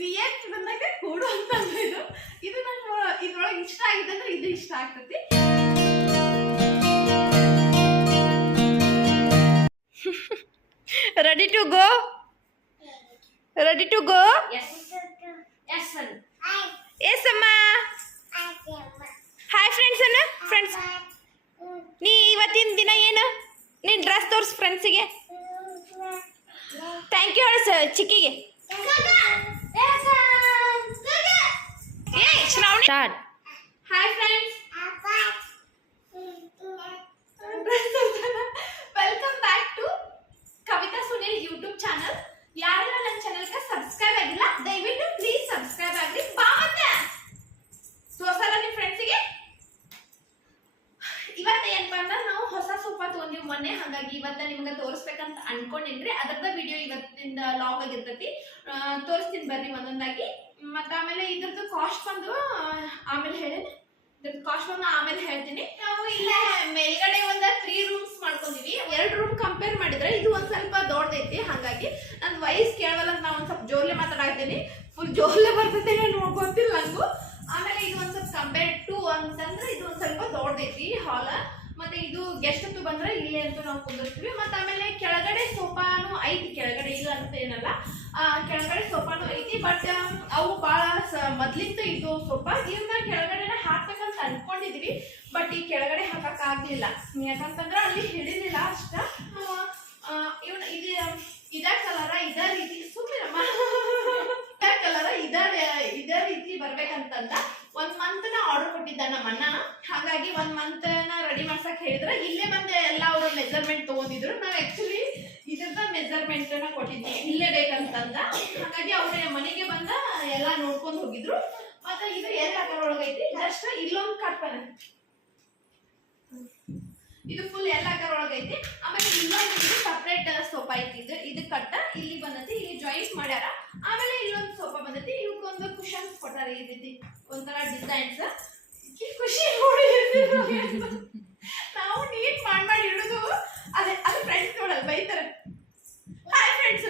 React ಬಂದಾಗ ಕೂಡು ಅಂತ ಇದು ಇದು ನಂಗೆ ಇದ್ರೊಳಗೆ ಇಷ್ಟ ಆಗಿದೆ ಅಂದ್ರೆ ಇದು ಇಷ್ಟ ಆಗ್ತೈತಿ. Ready to go? Ready to go? Yes. Yes, sir. Yes, Amma. Hi, friends. Anna. Friends. ನೀ ಇವತ್ತಿನ ದಿನ ಏನು ನಿನ್ನ ಡ್ರೆಸ್ ತೋರಿಸ್ ಫ್ರೆಂಡ್ಸಿಗೆ. ಥ್ಯಾಂಕ್ ಯು ಹೇಳು ಚಿಕ್ಕಿಗೆ. Start. Hi friends, welcome back to Kavita Sunil YouTube channel. ಯಾರೆಲ್ಲ ನನ್ನ ಚಾನಲ್ಗೆ ಸಬ್ಸ್ಕ್ರೈಬ್ ಆಗಿಲ್ಲ ದಯವಿಟ್ಟು ಪ್ಲೀಸ್ ಸಬ್ಸ್ಕ್ರೈಬ್ ಆಗ್ರಿ. ಬಾವತ್ತೆ ತೋರ್ಸಲ್ಲ ನಿಮ್ಮ ಫ್ರೆಂಡ್ಸಿಗೆ. ಇವತ್ತು ಏನಪ್ಪ ಅಂದ್ರೆ ನಾವು ಹೊಸ ಸೋಫಾ ತಗೊಂಡಿವಿ ಮೊನ್ನೆ, ಹಾಗಾಗಿ ಇವತ್ತ ನಿಮ್ಗೆ ತೋರಿಸ್ಬೇಕಂತ ಅನ್ಕೊಂಡಿನ್ರಿ. ಅದರದ ವಿಡಿಯೋ ಇವತ್ತಿಂದ ಲಾಗ್ ಆಗಿರ್ತೈತಿ, ತೋರಿಸ್ತೀನಿ ಬರ್ರಿ ಒಂದೊಂದಾಗಿ. ಮತ್ತೆ ಆಮೇಲೆ ಇದ್ರದ್ದು ಕಾಸ್ಟ್ ಬಂದು ಆಮೇಲೆ ಹೇಳೇನೆ, ಇದ್ರದ್ದು ಕಾಸ್ಟ್ ಬಂದು ಆಮೇಲೆ ಹೇಳ್ತೀನಿ. ನಾವು ಇಲ್ಲೇ ಮೇಲ್ಗಡೆ ಒಂದ 3 ರೂಮ್ಸ್ ಮಾಡ್ಕೊಂಡಿವಿ. 2 ರೂಮ್ ಕಂಪೇರ್ ಮಾಡಿದ್ರೆ ಇದು ಒಂದ್ ಸ್ವಲ್ಪ ದೊಡ್ಡದೈತಿ, ಹಾಗಾಗಿ ನನ್ ವಯಸ್ಸು ಕೇಳವಲ್ಲ ಅಂತ ನಾ ಒಂದ್ ಸ್ವಲ್ಪ ಜೋರ್ಲೆ ಮಾತಾಡ್ತೀನಿ. ಫುಲ್ ಜೋರ್ಲೆ ಬರ್ತೈತಿ ಗೊತ್ತಿಲ್ಲ ನಂಗು. ಆಮೇಲೆ ಇದು ಒಂದ್ ಸ್ವಲ್ಪ ಕಂಪೇರ್ ಟು ಅಂತಂದ್ರೆ ಇದು ಒಂದ್ ಸ್ವಲ್ಪ ದೊಡ್ಡದೈತಿ ಹಾಲ್. ಮತ್ತೆ ಇದು ಗೆಸ್ಟ್ ಅಂತೂ ಬಂದ್ರೆ ಇಲ್ಲೇ ಅಂತೂ ನಾವು ಕುಂದಿರ್ತೀವಿ. ಮತ್ತೆ ಆಮೇಲೆ ಕೆಳಗಡೆ ಸೋಫಾನು ಐತಿ, ಕೆಳಗಡೆ ಇಲ್ಲ ಅಂತ ಏನಲ್ಲ, ಕೆಳಗಡೆ ಸೋಫಾನು ಐತಿ. ಬಟ್ ಅವು ಬಹಳ ಮೊದ್ಲಿಂದ ಇದು ಸೋಫಾ ಇವನ್ನ ಕೆಳಗಡೆನ ಹಾಕ್ಬೇಕಂತ ಅನ್ಕೊಂಡಿದ್ವಿ. ಬಟ್ ಈ ಕೆಳಗಡೆ ಹಾಕಕ್ ಆಗ್ಲಿಲ್ಲ, ಯಾಕಂತಂದ್ರೆ ಅಲ್ಲಿ ಹಿಡಿಲಿಲ್ಲ ಅಷ್ಟ. ಇವನ್ ಇದು ಇದೇ ಕಲರ ಇದೇ ರೀತಿ ಸುಮ್ಮನೆ ಇದೇ ಕಲರ ಇದೇ ರೀತಿ ಬರ್ಬೇಕಂತಂದ 1 ಮಂತ್ ನ ಆರ್ಡರ್ ಕೊಟ್ಟಿದ್ದ ನಮ್ಮಣ್ಣ. ಹಾಗಾಗಿ 1 ಮಂತ್ ನ ರೆಡಿ ಮಾಡ್ಸಕ್ ಹೇಳಿದ್ರೆ ಇಲ್ಲೇ ಬಂದೆ ಎಲ್ಲ ಅವರು ಮೆಜರ್ಮೆಂಟ್ ತಗೊಂಡಿದ್ರು. ನಾವ್ ಆಕ್ಚುಲಿ ಇದ್ರದ ಮೆಜರ್ಮೆಂಟ್ ನ ಕೊಟ್ಟಿದ್ವಿ, ಇಲ್ಲೇ ಬೇಕಂತಂದ. ಹಾಗಾಗಿ ಅವ್ರ ಮನೆಗೆ ಬಂದ ಎಲ್ಲಾ ನೋಡ್ಕೊಂಡ್ ಹೋಗಿದ್ರು. ಮತ್ತೆ ಇದು ಎಲ್ಲ ಒಳಗೈತಿ, ಜಸ್ಟ್ ಇಲ್ಲೊಂದು ಕಟ್ತಾನೆ, ಇದು ಫುಲ್ ಎಲ್ಲ ಒಳಗೈತಿ. ಆಮೇಲೆ ಇಲ್ಲೊಂದು ಸಪ್ರೇಟ್ ಸೋಫಾ ಐತಿ, ಇದು ಕಟ್ಟ ಇಲ್ಲಿ ಬಂದೈತಿ, ಇಲ್ಲಿ ಜಾಯಿಂಟ್ ಮಾಡ್ಯಾರ. ಆಮೇಲೆ ಇಲ್ಲೊಂದು ಸೋಫಾ ಬಂದೈತಿ, ಇವಕ್ಕೊಂದು ಕುಶನ್ಸ್ ಕೊಟ್ಟಾರ ಈ ರೀತಿ ಒಂಥರ ಡಿಸೈನ್ಸ್. ಖುಷಿ ನೋಡಿ ನಾವು ನೀಟ್ ಮಾಡಿ ಇಡುದು. ಅದೇ ಅದು ಫ್ರೆಂಡ್ಸ್ ನೋಡಲ್ಲ ಬೈತಾರೆ, ಹಾಯ್ ಫ್ರೆಂಡ್ಸ್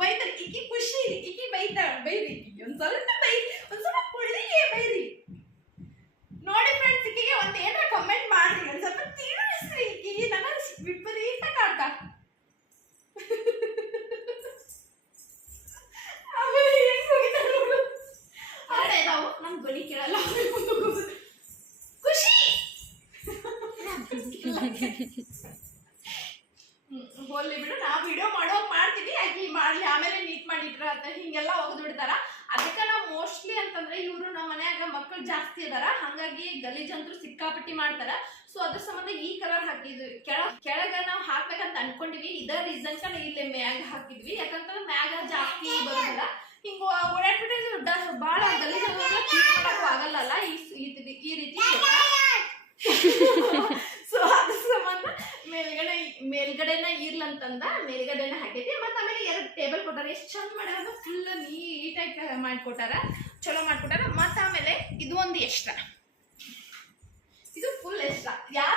ಬೈತಾರೆ. ಇಕ್ಕಿ ಖುಷಿ ಇಕ್ಕಿ ಬೈತಾಳ, ಬೈರಿ ಒಂದ್ ಸ್ವಲ್ಪ ಕುಡಿದಿಗೆ ಬೈರಿ ನೋಡಿ ಫ್ರೆಂಡ್ಸ್. ಇಕ್ಕಿಗೆ ಒಂದ್ ಏನಾರ ಕಮೆಂಟ್ ಮಾಡ್ರಿ, ಒಂದ್ ಸ್ವಲ್ಪ ತಿಳಿಸ್ರಿ. ಇಕ್ಕಿಗೆ ನನ್ನ ವಿಪರೀತ ಕಾಟ. ಆಮೇಲೆ ಹೆಂಗ್ ಹೋಗಿದ್ದಾಳೆ ನೋಡು, ಆಡೆ ನಾವು ನಮ್ ಧ್ವನಿ ಕೇಳಲ್ಲ. ಖುಷಿ ಬೋಲ್ಲಿ ಬಿಡು, ನಾ ವಿಡಿಯೋ ಮಾಡ್ತೀವಿ, ಆಕಿ ಮಾಡ್ಲಿ ಆಮೇಲೆ ನೀಟ್ ಮಾಡಿಟ್ರ ಅಂತ ಹಿಂಗೆಲ್ಲ ಒಗದ್ ಬಿಡ್ತಾರ. ಅದಕ್ಕೆ ನಾವು ಮೋಸ್ಟ್ಲಿ ಅಂತಂದ್ರೆ ಇವರು ನಮ್ಮ ಮನ್ಯಾಗ ಮಕ್ಕಳು ಜಾಸ್ತಿ ಅದಾರ, ಹಂಗಾಗಿ ಗಲೀಜಂತೂ ಸಿಕ್ಕಾಪಟ್ಟಿ ಮಾಡ್ತಾರ. ಸೊ ಅದ್ರ ಸಂಬಂಧ ಈ ಕಲರ್ ಹಾಕಿದ್ವಿ. ಕೆಳಗ ನಾವು ಹಾಕ್ಬೇಕಂತ ಅನ್ಕೊಂಡಿವಿ. ಇದ ರೀಸನ್ ಕಾರಣ ಇಲ್ಲಿ ಮ್ಯಾಗ ಹಾಕಿದ್ವಿ, ಯಾಕಂತಂದ್ರೆ ಮ್ಯಾಗ ಜಾಸ್ತಿ ಬರೋದಿಲ್ಲ. ಹಿಂಗ ಓಡಾಡ್ಬಿಟ್ಟು ಬಾಳ ಗಲೀಜ್ ಮಾಡಕ್ಕೂ ಆಗಲ್ಲ ಈ ರೀತಿ. ಸೊ ಅದ್ರ ಸಂಬಂಧ ಮೇಲ್ಗಡೆನ ಇರ್ಲಂತಂದ ಮೇಲ್ಗಡೆನ ಹಾಕೈತಿ. ಮತ್ತ ಆಮೇಲೆ 2 ಟೇಬಲ್ ಕೊಟ್ಟಾರ. ಎಷ್ಟು ಚಂದ ಮಾಡ್ಯಾರ, ಫುಲ್ ನೀಟಾಗಿ ಮಾಡ್ಕೊಟ್ಟಾರ, ಚಲೋ ಮಾಡ್ಕೊಟ್ಟಾರ. ಮತ್ತ ಆಮೇಲೆ ಇದು ಒಂದು ಎಕ್ಸ್ಟ್ರಾ, ಇದು ಫುಲ್ ಎಕ್ಸ್ಟ್ರಾ. ಯಾರ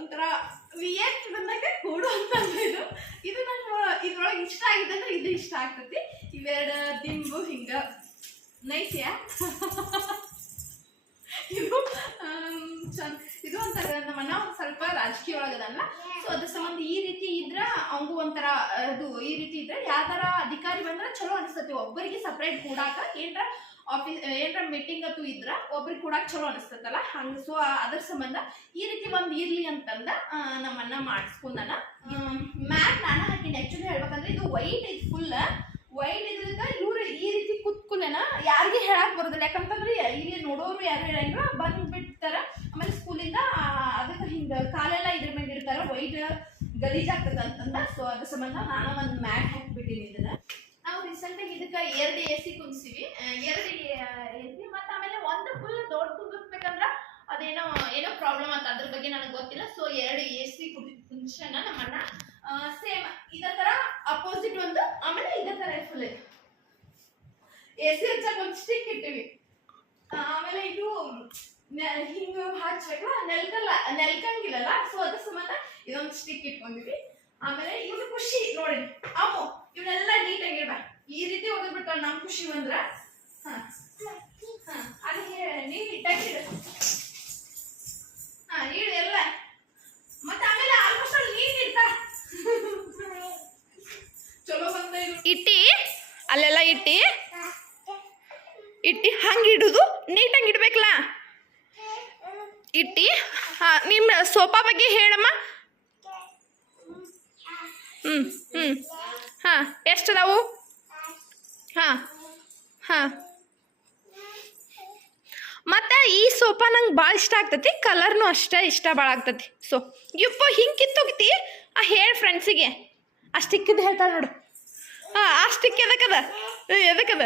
ಒಂಥರ ರಿಯಾಕ್ಟ್ ಬಂದಾಗ ಕೂಡು ಅಂತ ಇದು ನಂಗೆ ಇದ್ರೊಳಗೆ ಇಷ್ಟ ಆಗಿದೆ ಅಂದ್ರೆ ಇದು ಇಷ್ಟ ಆಗ್ತೈತಿ. ಇವೆರಡು ದಿಂಬು ಹಿಂಗ ನೈಸ್ಯಾ. ಇದು ಒಂಥರ ನಮ್ಮನ್ನ ಒಂದ್ ಸ್ವಲ್ಪ ರಾಜಕೀಯ ಒಳಗದಲ್ಲ. ಸೊ ಅದ್ರ ಸಂಬಂಧ ಈ ರೀತಿ ಇದ್ರ ಅವಂಗೂ ಒಂಥರ ಅದು ಈ ರೀತಿ ಇದ್ರೆ ಯಾವ್ದಾರ ಅಧಿಕಾರಿ ಬಂದ್ರ ಚಲೋ ಅನಿಸ್ತತಿ. ಒಬ್ಬರಿಗೆ ಸಪ್ರೇಟ್ ಕೂಡಾಕ ಏನ್ರ ಮೀಟಿಂಗ್ ಅಂತೂ ಇದ್ರ ಒಬ್ರಿಗೆ ಕೂಡಾಕ್ ಚಲೋ ಅನಿಸ್ತತಲ್ಲ ಹಂಗ. ಸೊ ಅದ್ರ ಸಂಬಂಧ ಈ ರೀತಿ ಒಂದ್ ಇರ್ಲಿ ಅಂತಂದ ನಮ್ಮನ್ನ ಮಾಡಿಸ್ಕೊಂಡನ. ಮ್ಯಾಟ್ ನಾನು ಹಾಕಿನಿ. ಆಕ್ಚುಲಿ ಹೇಳ್ಬೇಕಂದ್ರೆ ಇದು ವೈಟ್ ಐತಿ, ಫುಲ್ ವೈಟ್ ಇದ್ರಿಂದ ಇವ್ರು ಈ ರೀತಿ ಕುತ್ಕುಲೇನ ಯಾರಿಗೆ ಹೇಳಕ್ ಬರೋದಿಲ್ಲ. ಯಾಕಂತಂದ್ರೆ ಇಲ್ಲಿ ನೋಡೋರು ಯಾರು ಹೇಳಂಗಿಲ್ಲ, ಬಂದ್ಬಿಡ್ತಾರ. ಆಮೇಲೆ ಸ್ಕೂಲಿಂದ ಅದಕ್ಕೆ ಹಿಂಗ ಕಾಲೆಲ್ಲ ಇದ್ರ ಮೇಲೆ ಇಡ್ತಾರ, ವೈಟ್ ಗಲೀಜ್ ಆಗ್ತದ ಅಂತಂದ. ಸೊ ಅದ್ರ ಸಂಬಂಧ ನಾನು ಒಂದು ಮ್ಯಾಟ್ ಹಾಕ್ಬಿಟ್ಟಿನಿ. ಇದನ್ನ ನಾವು ರೀಸೆಂಟ್ ಆಗಿ ಇದಕ್ಕೆ 2 AC ಕುಂದಿಸ್ತೀವಿ, 2 AC. ಮತ್ತೆ ಆಮೇಲೆ ಒಂದು ಫುಲ್ ದೊಡ್ಡ ಕುಂದಿಸ್ಬೇಕಂದ್ರ ಅದೇನೋ ಪ್ರಾಬ್ಲಮ್ ಅಂತ, ಅದ್ರ ಬಗ್ಗೆ ನನಗೆ ಗೊತ್ತಿಲ್ಲ. ಸೊ 2 AC ಕುಂದಿಸೋಣ ನಮ್ಮಣ್ಣ. ಸೇಮ್ ಇದೇ ತರ ಅಪೋಸಿಟ್ ಒಂದು, ಆಮೇಲೆ ಇದೇ ತರ ಫುಲ್ AC ಹಚ್ಚಕ್ ಒಂದು ಸ್ಟಿಕ್ ಇಟ್ಟಿವಿ. ಆಮೇಲೆ ಇದು ಹಿಂಗ ಹಚ್ಬೇಕಲ್ಲ, ನೆಲ್ಕಂಗಿಲ್ಲಲ್ಲ. ಸೊ ಅದ್ರ ಸಂಬಂಧ ಇದೊಂದು ಸ್ಟಿಕ್ ಇಟ್ಕೊಂಡಿವಿ. ಆಮೇಲೆ ಇವ್ರು ಖುಷಿ ನೋಡಿ, ಅಮ್ಮು ಇವನ್ನೆಲ್ಲ ನೀಟಾಗಿ ಇಡ್ಬಾ. ಈ ರೀತಿ ಹೋಗಿಬಿಡ್ತಾಳ ನಮ್ ಖುಷಿ ಬಂದ್ರ. ಹಾ ಹಾ ಅಲ್ಲಿ ನೀಟ್ ಇಟ್ಟಾಗಿಡು. ಹಾ ಇಡು ಎಲ್ಲ. ಮತ್ತೆ ಆಮೇಲೆ ಆಲ್ಮೋಸ್ಟ್ ಅಲ್ಲಿ ನೀಟ್ ಇಡ್ತಾ ಚಲೋ ಬಂದ ಇಟ್ಟಿ ಅಲ್ಲೆಲ್ಲ ಇಟ್ಟಿ ಹಂಗೆ ಇಡುದು ನೀಟಾಗಿ ಇಡ್ಬೇಕಲ್ಲ. ಇಟ್ಟಿ ನಿಮ್ಮ ಸೋಫಾ ಬಗ್ಗೆ ಹೇಳಮ್ಮ. ಹಾಂ ಎಷ್ಟದಾವು? ಹಾಂ ಹಾಂ ಮತ್ತು ಈ ಸೋಫಾ ನಂಗೆ ಭಾಳ ಇಷ್ಟ ಆಗ್ತೈತಿ. ಕಲರ್ನು ಅಷ್ಟೇ ಇಷ್ಟ ಭಾಳ ಆಗ್ತೈತಿ. ಸೊ ಯಪ್ಪ ಹಿಂಗೆ ಕಿತ್ತೋಗ್ತಿ. ಹೇಳಿ ಫ್ರೆಂಡ್ಸಿಗೆ ಅಷ್ಟಿಕ್ಕಿದ್ದು ಹೇಳ್ತಾಳೆ ನೋಡು. ಹಾಂ ಅಷ್ಟಿಕ್ಕೆ ಎದಕ್ಕದ ಎದಕ್ಕದ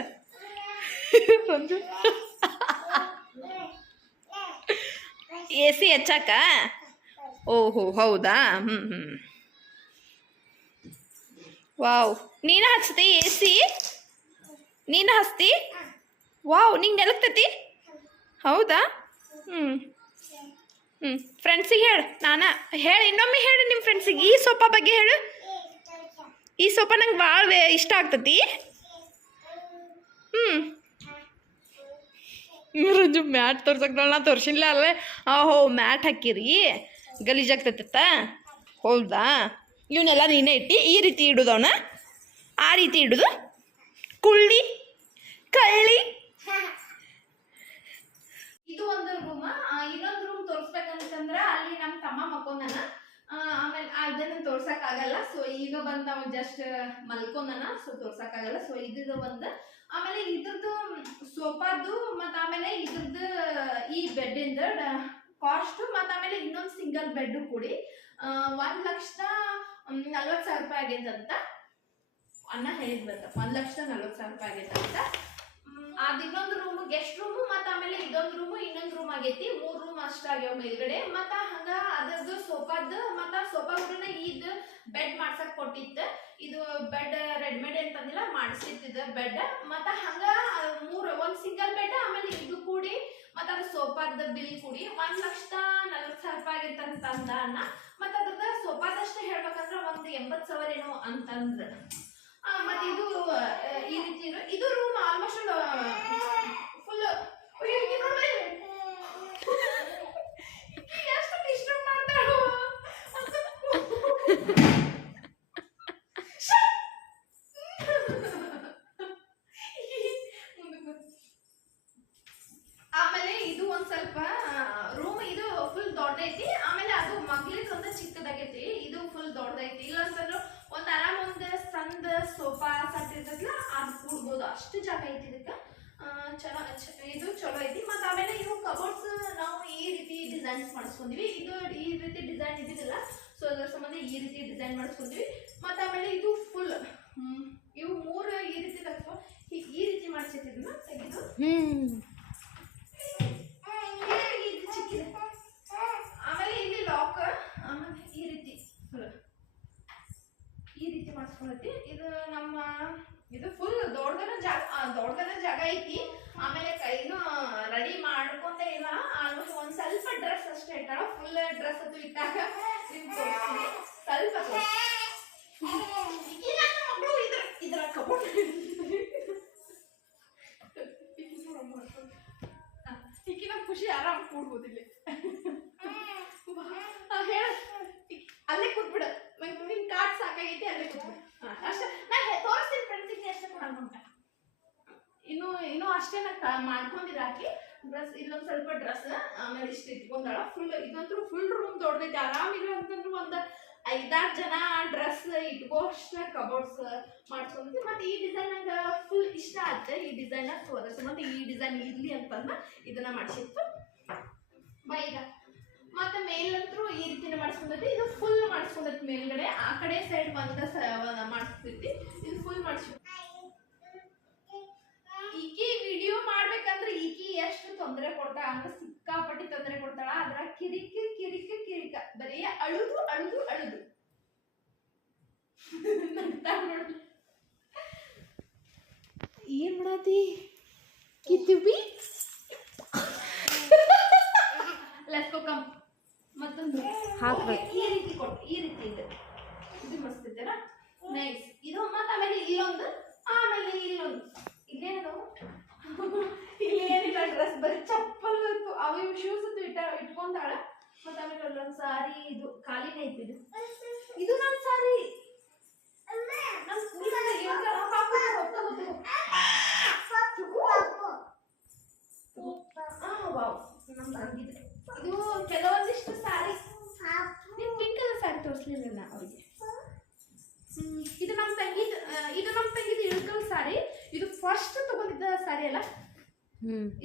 ಎ ಸಿ ಹಚ್ಚಾಕ? ಓಹೋ ಹೌದಾ. ವಾವ್ ನೀನ ಹಚ್ತಿ ಎ ಸಿ? ನೀನ ಹಚ್ತಿ? ವಾವ್ ನಿಂಗೆ ನೆಲಗ್ತೈತಿ? ಹೌದಾ? ಫ್ರೆಂಡ್ಸಿಗೆ ಹೇಳು. ಹೇಳು ಇನ್ನೊಮ್ಮೆ ಹೇಳು ನಿಮ್ಮ ಫ್ರೆಂಡ್ಸಿಗೆ ಈ ಸೋಫಾ ಬಗ್ಗೆ ಹೇಳು. ಈ ಸೋಫಾ ನಂಗೆ ಭಾಳ ಇಷ್ಟ ಆಗ್ತೈತಿ. ರಂಜು ಮ್ಯಾಟ್ ತೋರ್ಸಕ್ತಾಳ. ನಾ ತೋರ್ಸಿಲ್ಲ ಅಲ್ಲೇ. ಓಹೋ ಮ್ಯಾಟ್ ಹಾಕಿರಿ ಗಲೀಜಾಗ್ತೈತ. ಹೌದಾ? ಇವನ್ನೆಲ್ಲ ನೀನೇ ಇಟ್ಟು ಈ ರೀತಿ ಇಡುದು ಅವನ. ಆ ರೀತಿ ಇಡುದು. ಕುಳ್ಳಿ ಕಳ್ಳಿ. ಇದು ಒಂದು ರೂಮ್. ಇನ್ನೊಂದು ರೂಮ್ ತೋರಿಸ್ಬೇಕಂತಂದ್ರ ಅಲ್ಲಿ ನಮ್ಮ ತಮ್ಮ ಮಕ್ಕೊಂದನ. ಆಮೇಲೆ ಅದನ್ನ ತೋರ್ಸಕ್ ಆಗಲ್ಲ. ಸೊ ಈಗ ಬಂದ್ ನಾವು ಜಸ್ಟ್ ಮಲ್ಕೊಂದನ. ಸೊ ತೋರ್ಸಕ್ ಆಗಲ್ಲ. ಸೊ ಇದು ಬಂದ ಆಮೇಲೆ ಇದ್ರದ್ದು ಸೋಫಾದು ಮತ್ತು ಆಮೇಲೆ ಇದ್ರದ್ದು ಈ ಬೆಡ್ಡಿಂದ ಕಾಸ್ಟ್ ಮತ್ತು ಆಮೇಲೆ ಇನ್ನೊಂದು ಸಿಂಗಲ್ ಬೆಡ್ ಕೂಡಿ 1,40,000 ರೂಪಾಯಿ ಆಗೈತಂತ ಅಣ್ಣ ಹೇಳಿದ್ರಂತ. 1,40,000 ರೂಪಾಯಿ ಆಗೈತಂತ. ಅದು ಇನ್ನೊಂದು ರೂಮ್ ಗೆಸ್ಟ್ ರೂಮು ಮತ್ತು ಆಮೇಲೆ ಇದೊಂದು ರೂಮು ಇನ್ನೊಂದು ರೂಮ್ ಆಗೈತಿ. 3 ರೂಮ್ ಅಷ್ಟ ಆಗ್ಯಾವ ಮೇಲ್ಗಡೆ. ಮತ್ತು ಹಂಗ ಅದರದ್ದು ಸೋಫಾದ ಮತ್ತು ಸೋಫಾ ಕೂಡ ಇದು ಬೆಡ್ ಮಾಡ್ಸಕ್ ಕೊಟ್ಟಿತ್ತು. ಇದು ಬೆಡ್ ರೆಡಿಮೇಡ್ ಅಂತಂದಿಲ್ಲ, ಮಾಡಿಸಿತ್ತಿದ್ದ ಬೆಡ್. ಮತ್ತು ಹಂಗ ಒಂದು ಸಿಂಗಲ್ ಬೆಡ್ ಆಮೇಲೆ ಇದು ಕೂಡಿ ಮತ್ತು ಅದು ಸೋಫಾದ ಬಿಲ್ ಕೂಡಿ 1,40,000 ರೂಪಾಯಿ ಆಗೈತಂತ ಅಂದ ಅಣ್ಣ. ಮತ್ತು ಅದ್ರದ್ದು ಸೋಫಾದಷ್ಟೇ ಹೇಳ್ಬೇಕಂದ್ರೆ ಒಂದು 80,000 ಏನೋ ಅಂತಂದ್ರೆ. ಮತ್ತು ಇದು ಈ ರೀತಿ ಇದು ರೂಮ್ ಆಲ್ಮೋಸ್ಟ್ ಫುಲ್ ಎಷ್ಟು ಡಿಸ್ಟರ್ಬ್ ಮಾಡ್ತಾಳು. ಆಮೇಲೆ ಇದು ಒಂದ್ ಸ್ವಲ್ಪ ರೂಮ್ ಇದು ಫುಲ್ ದೊಡ್ಡೈತಿ. ಆಮೇಲೆ ಅದು ಮಗ್ಲಿಕ್ಕೆ ಒಂದು ಚಿಕ್ಕದಾಗೈತಿ. ಇದು ಫುಲ್ ದೊಡ್ಡದೈತಿ. ಇಲ್ಲಂತಂದ್ರೆ ಒಂದು ಆರಾಮ್ ಒಂದು ಸಣ್ಣ ಸೋಫಾ ಸೆಟ್ ಇರ್ತೈತಿಲ್ಲ ಅದು ಕೂಡ್ಬೋದು. ಅಷ್ಟು ಜಾಗ ಐತಿ ಇದಕ್ಕೆ. ಇದು ಚಲೋ ಐತಿ. ಮತ್ತು ಆಮೇಲೆ ಇವು ಕಬೋರ್ಡ್ಸ್ ನಾವು ಈ ರೀತಿ ಡಿಸೈನ್ಸ್ ಮಾಡಿಸ್ಕೊಂಡಿವಿ. ಇದು ಈ ರೀತಿ ಡಿಸೈನ್ ಇದ್ದಿದ್ದಿಲ್ಲ. ಸೊ ಅದ್ರ ಸಂಬಂಧ ಈ ರೀತಿ ಡಿಸೈನ್ ಮಾಡಿಸ್ಕೊಂಡಿವಿ. ಮತ್ತು ಆಮೇಲೆ ಇದು ಫುಲ್ ಇವು 3 ಈ ರೀತಿ ತಗ್ಸೋ ಈ ರೀತಿ ಮಾಡಿಸಿದ್ದನ್ನ ತೆಗೆದು ಚಿಕ್ಕಿದೆ. ಆಮೇಲೆ ಇಲ್ಲಿ ಲಾಕ್ ಆಮೇಲೆ ಈ ರೀತಿ ಮಾಡಿಸ್ಕೊಳತಿ. ಇದು ನಮ್ಮ ಇದು ಫುಲ್ ದೊಡ್ಡದನ ಜಾಗ ಐತಿ. ಆಮೇಲೆ ಕೈನು ರೆಡಿ ಮಾಡ್ಕೊಂತ ಇಲ್ಲ. ಆಲ್ಮೋಸ್ಟ್ ಒಂದ್ ಸ್ವಲ್ಪ ಡ್ರೆಸ್ ಅಷ್ಟೇ ಇಟ್ಟಾಳ. ಫುಲ್ ಡ್ರೆಸ್ ಅದು ಇಟ್ಟಾಗ ನಿಮ್ಗೆ ತೋರಿಸ್ತೀನಿ. ಸ್ವಲ್ಪ ಮಕ್ಕಳು ಇದ್ರ ಕಬೋರ್ಡ್ ಈಕಿನ ಖುಷಿ ಆರಾಮ್ ಕೂಡ್ಬೋದಿಲ್ಲ. ಹೇಳ ಅಲ್ಲೇ ಕೂತ್ಬಿಡ. ನಿನ್ ಕಾರ್ಡ್ ಸಾಕಾಗೈತಿ ಅಲ್ಲೇ ಕೂತ್ಬಿಡ. ಅಷ್ಟೇ ನಾ ತೋರಿಸ್ತೀನಿ ಫ್ರೆಂಡ್ಸಿಗೆ ಅಷ್ಟೇ ಕೊಡಂತ. ಇನ್ನು ಅಷ್ಟೇ ನಾ ಮಾಡ್ಕೊಂಡಿರಾಕಿ ಡ್ರೆಸ್. ಇಲ್ಲೊಂದು ಸ್ವಲ್ಪ ಡ್ರೆಸ್ ಆಮೇಲೆ ಇಷ್ಟು ಇಟ್ಕೊಂಡಾಳ. ಫುಲ್ ಇದಂತೂ ಫುಲ್ ರೂಮ್ ದೊಡ್ಡದೈತಿ. ಆರಾಮಿರೋ ಅಂತಂದ್ರೆ ಒಂದು 5-6 ಜನ ಡ್ರೆಸ್ ಇಟ್ಕೋ ಅಷ್ಟ ಕಬೋರ್ಡ್ಸ್ ಮಾಡ್ಸ್ಕೊಂಡ್ವಿ. ಮತ್ತು ಈ ಡಿಸೈನ್ ನಂಗೆ ಫುಲ್ ಇಷ್ಟ ಆಯ್ತು ಈ ಡಿಸೈನ್. ಸೊ ಅದ್ರ ಸಂಬಂಧ ಈ ಡಿಸೈನ್ ಇರ್ಲಿ ಅಂತಂದ ಇದನ್ನ ಮಾಡಿಸಿತ್ತು. ಈಗ ಮತ್ತೆ ಮೇಲಂತರೂ ಈ ರೀತಿನ ಮಾಡಿಸ್ಕೊಂಡೈತಿ. ಇದು ಫುಲ್ ಮಾಡಿಸ್ಕೊಂಡೈತಿ ಮೇಲ್ಗಡೆ. ಆ ಕಡೆ ಸೈಡ್ ಮಾಡಿಸ್ತೈತಿ. ಇದು ಫುಲ್ ಮಾಡಿಸ್ಕೊ. ಈಕಿ ವಿಡಿಯೋ ಮಾಡ್ಬೇಕಂದ್ರೆ ಈಕಿ ಎಷ್ಟು ತೊಂದರೆ ಕೊಡ್ತಾಳ ಅಂದ್ರೆ ಸಿಕ್ಕಾಪಟ್ಟಿ ತೊಂದರೆ ಕೊಡ್ತಾಳ. ಅದ್ರ ಕಿರಿಕ ಬರೀ ಅಳುದು ಏನ್ ಮಾಡತಿ ಕಿತ್ತುಬಿ. Let's go come. ಮತ್ತೊಂದು ಹಾಕ್ಬೇಕು. ಈ ರೀತಿ ಕೊಟ್ಟು ಈ ರೀತಿ ಇದೆ. ಇದು ಮಸ್ತ್ ಇದೆಯಲ್ಲ ನೈಸ್. ಇದು ಮತ್ತೆ ಆಮೇಲೆ ಇಲ್ಲೊಂದು, ಆಮೇಲೆ ಇಲ್ಲೊಂದು. ಇಲ್ಲೇನದು ಇಲ್ಲಿ ಏನಿಲ್ಲ ಡ್ರೆಸ್, ಬರೀ ಚಪ್ಪಲ್ ಇತ್ತು, ಅವು ಶೂಸ್ ಇಟ್ಕೊಂತಾಳ. ಮತ್ತೆ ಆಮೇಲೆ ಅಲ್ಲೊಂದು ಸಾರಿ, ಇದು ಖಾಲಿನೇ ಐತಿ. ಇದು ನನ್ನ ಸಾರಿ, ನಮ್ಮ ಸ್ಕೂಲ್ನಾಗ ಇದು ಕೆಲವೊಂದಿಷ್ಟು ಸಾರಿ. ನೀವು ಪಿಂಕ್ ಕಲರ್ ಸಾರಿ ತೋರಿಸ್ಲಿಲ್ಲ ನಾ ಅವ್ರಿಗೆ. ಇದು ನಮ್ಮ ತಂಗಿದು ಇಳ್ಕಲ್ ಸಾರಿ. ಇದು ಫಸ್ಟ್ ತಗೊಂಡಿದ್ದ ಸಾರಿ ಅಲ್ಲ,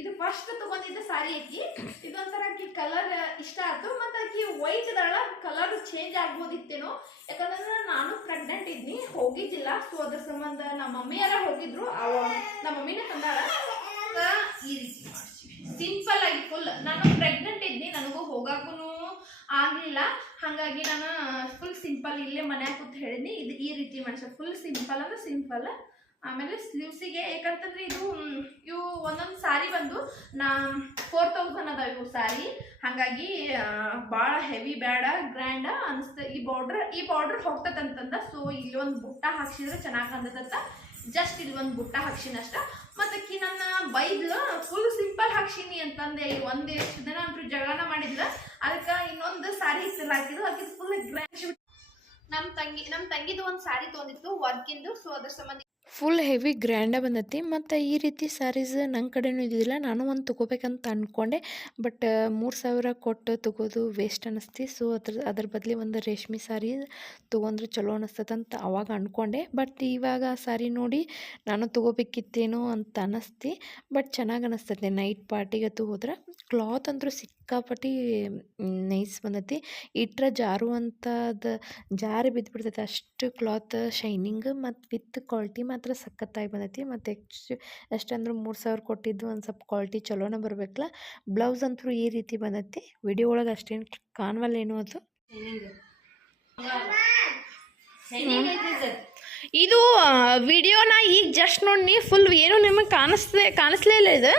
ಇದು ಫಸ್ಟ್ ತಗೊಂಡಿದ್ದ ಸಾರಿ ಐತಿ. ಇದೊಂಥರ ಆಕಿ ಕಲರ್ ಇಷ್ಟ ಆಯ್ತು. ಮತ್ತೆ ಆಕಿ ವೈಟ್ ಅದಳ, ಕಲರ್ ಚೇಂಜ್ ಆಗ್ಬೋದಿತ್ತೇನೋ, ಯಾಕಂದ್ರೆ ನಾನು ಪ್ರೆಗ್ನೆಂಟ್ ಇದ್ನಿ, ಹೋಗಿದ್ದಿಲ್ಲ. ಸೊ ಅದ್ರ ಸಂಬಂಧ ನಮ್ಮ ಮಮ್ಮಿ ಎಲ್ಲ ಹೋಗಿದ್ರು, ನಮ್ಮ ಮಮ್ಮಿನೇ ತಂದಾಳ. ಈ ರೀತಿ ಮಾಡ್ತೀವಿ ಸಿಂಪಲ್ ಆಗಿ ಫುಲ್. ನಾನು ಪ್ರೆಗ್ನೆಂಟ್ ಇದ್ನಿ, ನನಗೂ ಹೋಗಾಕೂ ಆಗ್ಲಿಲ್ಲ. ಹಾಗಾಗಿ ನಾನು ಫುಲ್ ಸಿಂಪಲ್ ಇಲ್ಲೇ ಮನ್ಯಾಗ ಕೂತ್ ಹೇಳಿದ್ನಿ. ಇದು ಈ ರೀತಿ ಮಾಡಿಸ ಫುಲ್ ಸಿಂಪಲ್ ಅಂದ್ರೆ ಸಿಂಪಲ್. ಆಮೇಲೆ ಸ್ಲೀವ್ಸಿಗೆ, ಯಾಕಂತಂದ್ರೆ ಇವು ಒಂದೊಂದು ಸಾರಿ ಬಂದು 4000 ಅದಾವ ಇವು ಸಾರಿ. ಹಾಗಾಗಿ ಭಾಳ ಹೆವಿ ಬೇಡ, ಗ್ರ್ಯಾಂಡ ಅನಿಸ್ತ. ಈ ಬಾರ್ಡರ್ ಹೋಗ್ತದಂತಂದ. ಸೊ ಇಲ್ಲಿ ಒಂದು ಬುಟ್ಟ ಹಾಕ್ಸಿದ್ರೆ ಚೆನ್ನಾಗಿ ಕಾಣ್ತದಂತ ಜಸ್ಟ್ ಇಲ್ಲಿ ಒಂದು ಬುಟ್ಟ ಹಾಕ್ಸಿನ ಅಷ್ಟ. ಮತ್ತೆ ಅಕ್ಕಿ ನನ್ನ ಬೈದ್ಲು ಫುಲ್ ಸಿಂಪಲ್ ಹಾಕ್ಸಿನಿ ಅಂತಂದೆ. ಒಂದು ಎಷ್ಟು ದಿನ ಅಂತೂ ಜಗಳನ ಮಾಡಿದ್ಲ. ಅದಕ್ಕೆ ಇನ್ನೊಂದು ಸಾರಿ ಇಷ್ಟೆಲ್ಲ ಹಾಕಿದ್ರು, ಅದಕ್ಕೆ ಫುಲ್ ಗ್ರ್ಯಾಂಡ್. ನಮ್ಮ ತಂಗಿದು ಒಂದು ಸಾರಿ ತೊಗೊಂಡಿತ್ತು ವರ್ಕಿಂದು. ಸೊ ಅದ್ರ ಸಂಬಂಧ ಫುಲ್ ಹೆವಿ ಗ್ರ್ಯಾಂಡ ಬಂದೈತಿ. ಮತ್ತು ಈ ರೀತಿ ಸ್ಯಾರೀಸ್ ನನ್ನ ಕಡೆನೂ ಇದ್ದಿದ್ದಿಲ್ಲ. ನಾನು ಒಂದು ತೊಗೋಬೇಕಂತ ಅಂದ್ಕೊಂಡೆ, ಬಟ್ 3000 ಕೊಟ್ಟು ತೊಗೋದು ವೇಸ್ಟ್ ಅನ್ನಿಸ್ತಿ. ಸೊ ಅದ್ರ ಬದಲಿ ಒಂದು ರೇಷ್ಮೆ ಸಾರಿ ತೊಗೊಂಡ್ರೆ ಚಲೋ ಅನ್ನಿಸ್ತದಂತ ಅವಾಗ ಅಂದ್ಕೊಂಡೆ. ಬಟ್ ಇವಾಗ ಆ ಸಾರಿ ನೋಡಿ ನಾನು ತೊಗೋಬೇಕಿತ್ತೇನೋ ಅಂತ ಅನ್ನಿಸ್ತಿ. ಬಟ್ ಚೆನ್ನಾಗಿ ಅನ್ನಿಸ್ತೈತಿ ನೈಟ್ ಪಾರ್ಟಿಗತ್ತು ಹೋದ್ರೆ. ಕ್ಲಾತ್ ಅಂದರೂ ಸಿಕ್ಕಾಪಟ್ಟಿ ನೈಸ್ ಬಂದೈತಿ. ಇಟ್ರೆ ಜಾರುವಂಥದ್ದು ಜಾರಿ ಬಿದ್ದುಬಿಡ್ತೈತೆ ಅಷ್ಟು ಕ್ಲಾತ್ ಶೈನಿಂಗ್ ಮತ್ತು ವಿತ್ ಕ್ವಾಲಿಟಿ ಮಾತ್ರ ಸಖತ್ತಾಗಿ ಬಂದೈತಿ. ಮತ್ತು ಎಷ್ಟಂದ್ರೆ 3000 ಕೊಟ್ಟಿದ್ದು ಒಂದು ಸ್ವಲ್ಪ ಕ್ವಾಲಿಟಿ ಚಲೋನೇ ಬರಬೇಕಲ್ಲ. ಬ್ಲೌಸ್ ಅಂತೂ ಈ ರೀತಿ ಬಂದೈತಿ. ವಿಡಿಯೋ ಒಳಗೆ ಅಷ್ಟೇನು ಕಾಣವಲ್ಲೇನು ಅದು. ಇದು ವಿಡಿಯೋನ ಈಗ ಜಸ್ಟ್ ನೋಡಿ ಫುಲ್ ಏನು ನಿಮಗೆ ಕಾಣಿಸ್ಲೇ ಇಲ್ಲ.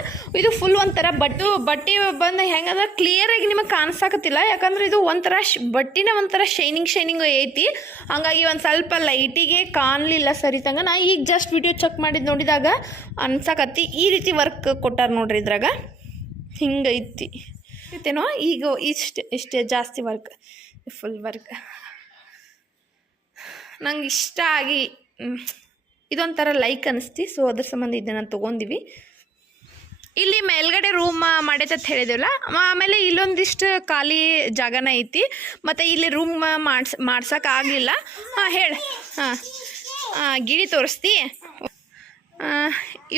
ಇದು ಫುಲ್ ಒಂಥರ ಬಟ್ಟೆ ಬಂದು ಹೆಂಗದ ಕ್ಲಿಯರಾಗಿ ನಿಮಗೆ ಕಾಣಿಸಾಕತ್ತಿಲ್ಲ. ಯಾಕಂದ್ರೆ ಇದು ಒಂಥರ ಬಟ್ಟೆನೇ ಒಂಥರ ಶೈನಿಂಗ್ ಐತಿ. ಹಂಗಾಗಿ ಒಂದು ಸ್ವಲ್ಪ ಲೈಟಿಗೆ ಕಾಣಲಿಲ್ಲ ಸರಿತಂಗ. ನಾ ಈಗ ಜಸ್ಟ್ ವಿಡಿಯೋ ಚೆಕ್ ಮಾಡಿದ್ದು ನೋಡಿದಾಗ ಅನ್ಸಾಕತ್ತಿ. ಈ ರೀತಿ ವರ್ಕ್ ಕೊಟ್ಟಾರ ನೋಡ್ರಿ ಇದ್ರಾಗ, ಹಿಂಗೈತಿ ಐತೇನೋ. ಈಗ ಇಷ್ಟೇ ಜಾಸ್ತಿ ವರ್ಕ್, ಫುಲ್ ವರ್ಕ್ ನಂಗೆ ಇಷ್ಟ ಆಗಿ ಇದೊಂಥರ ಲೈಕ್ ಅನ್ನಿಸ್ತಿ. ಸೊ ಅದ್ರ ಸಂಬಂಧ ಇದನ್ನು ತೊಗೊಂಡಿವಿ. ಇಲ್ಲಿ ಮೇಲ್ಗಡೆ ರೂಮ್ ಮಾಡೈತೆ ಅಂತ ಹೇಳಿದೇವಲ್ಲ, ಆಮೇಲೆ ಇಲ್ಲೊಂದಿಷ್ಟು ಖಾಲಿ ಜಾಗನ ಐತಿ. ಮತ್ತು ಇಲ್ಲಿ ರೂಮ್ ಮಾಡ್ಸೋಕ್ಕಾಗಲಿಲ್ಲ. ಹೇಳಿ. ಗಿಳಿ ತೋರಿಸ್ತಿ.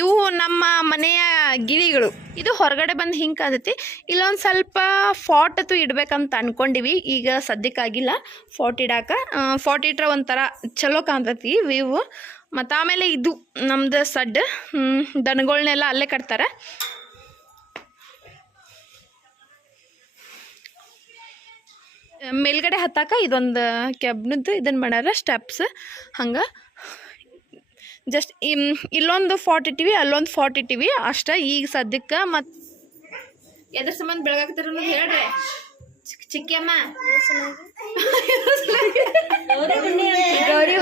ಇವು ನಮ್ಮ ಮನೆಯ ಗಿಳಿಗಳು. ಇದು ಹೊರಗಡೆ ಬಂದು ಹಿಂಗೆ ಕಾದೈತಿ. ಇಲ್ಲೊಂದು ಸ್ವಲ್ಪ ಫಾಟ್ ಅಂತೂ ಇಡ್ಬೇಕಂತ ಅಂದ್ಕೊಂಡಿವಿ. ಈಗ ಸದ್ಯಕ್ಕಾಗಿಲ್ಲ ಫಾಟ್ ಇಡಾಕ. ಫಾಟ್ ಇಟ್ರೆ ಒಂಥರ ಚಲೋ ಕಾಣ್ತೈತಿ ವ್ಯೂ. ಮತ್ತು ಆಮೇಲೆ ಇದು ನಮ್ದು ಸಡ್, ದನಗಳನ್ನೆಲ್ಲ ಅಲ್ಲೇ ಕಟ್ತಾರೆ. ಮೇಲ್ಗಡೆ ಹತ್ತಾಕ ಇದೊಂದು ಕೆಬ್ನದ್ದು ಇದನ್ನು ಮಾಡ್ಯಾರ ಸ್ಟೆಪ್ಸ್. ಹಂಗೆ ಜಸ್ಟ್ ಇಲ್ಲೊಂದು ಫಾಟ್ ಇಟ್ಟಿವಿ, ಅಲ್ಲೊಂದು ಫಾಟ್ ಇಟ್ಟಿವಿ ಅಷ್ಟೇ ಈಗ ಸದ್ಯಕ್ಕೆ. ಮತ್ತು ಎದ್ರ ಸಂಬಂಧ ಬೆಳಗಾಕ್ತಾರ ಹೇಳ್ರಿ ಚಿಕ್ಕಮ್ಮ. ಗೌರಿ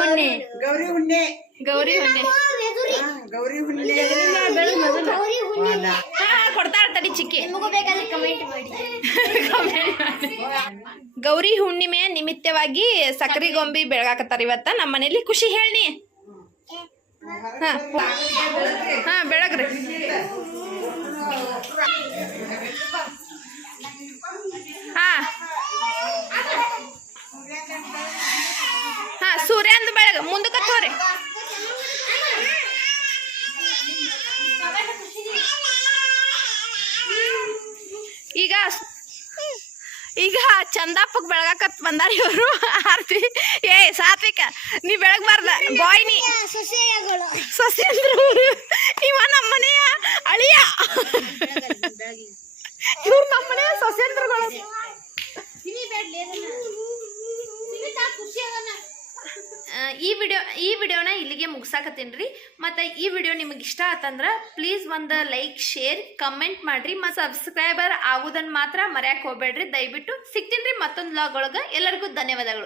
ಹುಣ್ಣೆ ಕೊಡ್ತಾಳ ತಡಿ ಚಿಕ್ಕಿ. ಗೌರಿ ಹುಣ್ಣಿಮೆ ನಿಮಿತ್ತವಾಗಿ ಸಕ್ರೆ ಗೊಂಬಿ ಬೆಳಗಾಕತ್ತಾರ ಇವತ್ತ ನಮ್ಮ ಮನೇಲಿ. ಖುಷಿ ಹೇಳಿ. ಬೆಳಗ್ರಿ. ಸೂರ್ಯಂದು ಬೆಳಗ್ಗೆ ಮುಂದಕ್ಕೆ ತೋರಿ. ಈಗ ಚಂದಾಪಕ್ಕೆ ಬೆಳಗಾಕತ್ ಬಂದಾರ ಇವರು. ಆರ್ತಿ ಸಾತ್ವಿಕ ನೀ ಬೆಳಗ್ಬಾರ್ದ ಬಾಯ್ನಿ ಸೊಸೆ ಅಂದ್ರೆ ಇವ ನಮ್ಮನೆಯ ಅಳಿಯ. ಇವ್ರು ನಮ್ಮನೆಯ ಸೊಸೆಂದ್ರಗಳು. ಈ ವಿಡಿಯೋನ ಇಲ್ಲಿಗೆ ಮುಗಿಸಾಕತ್ತೀನಿ. ಮತ್ತು ಈ ವಿಡಿಯೋ ನಿಮಗೆ ಇಷ್ಟ ಆತಂದ್ರೆ ಪ್ಲೀಸ್ ಒಂದು ಲೈಕ್, ಶೇರ್, ಕಮೆಂಟ್ ಮಾಡಿರಿ. ಮತ್ತು ಸಬ್ಸ್ಕ್ರೈಬರ್ ಆಗೋದನ್ನು ಮಾತ್ರ ಮರ್ಯಾಕೆ ಹೋಗ್ಬೇಡ್ರಿ ದಯವಿಟ್ಟು. ಸಿಗ್ತೀನಿ ಮತ್ತೊಂದು ವ್ಲಾಗ್ ಒಳಗೆ. ಎಲ್ಲರಿಗೂ ಧನ್ಯವಾದಗಳು.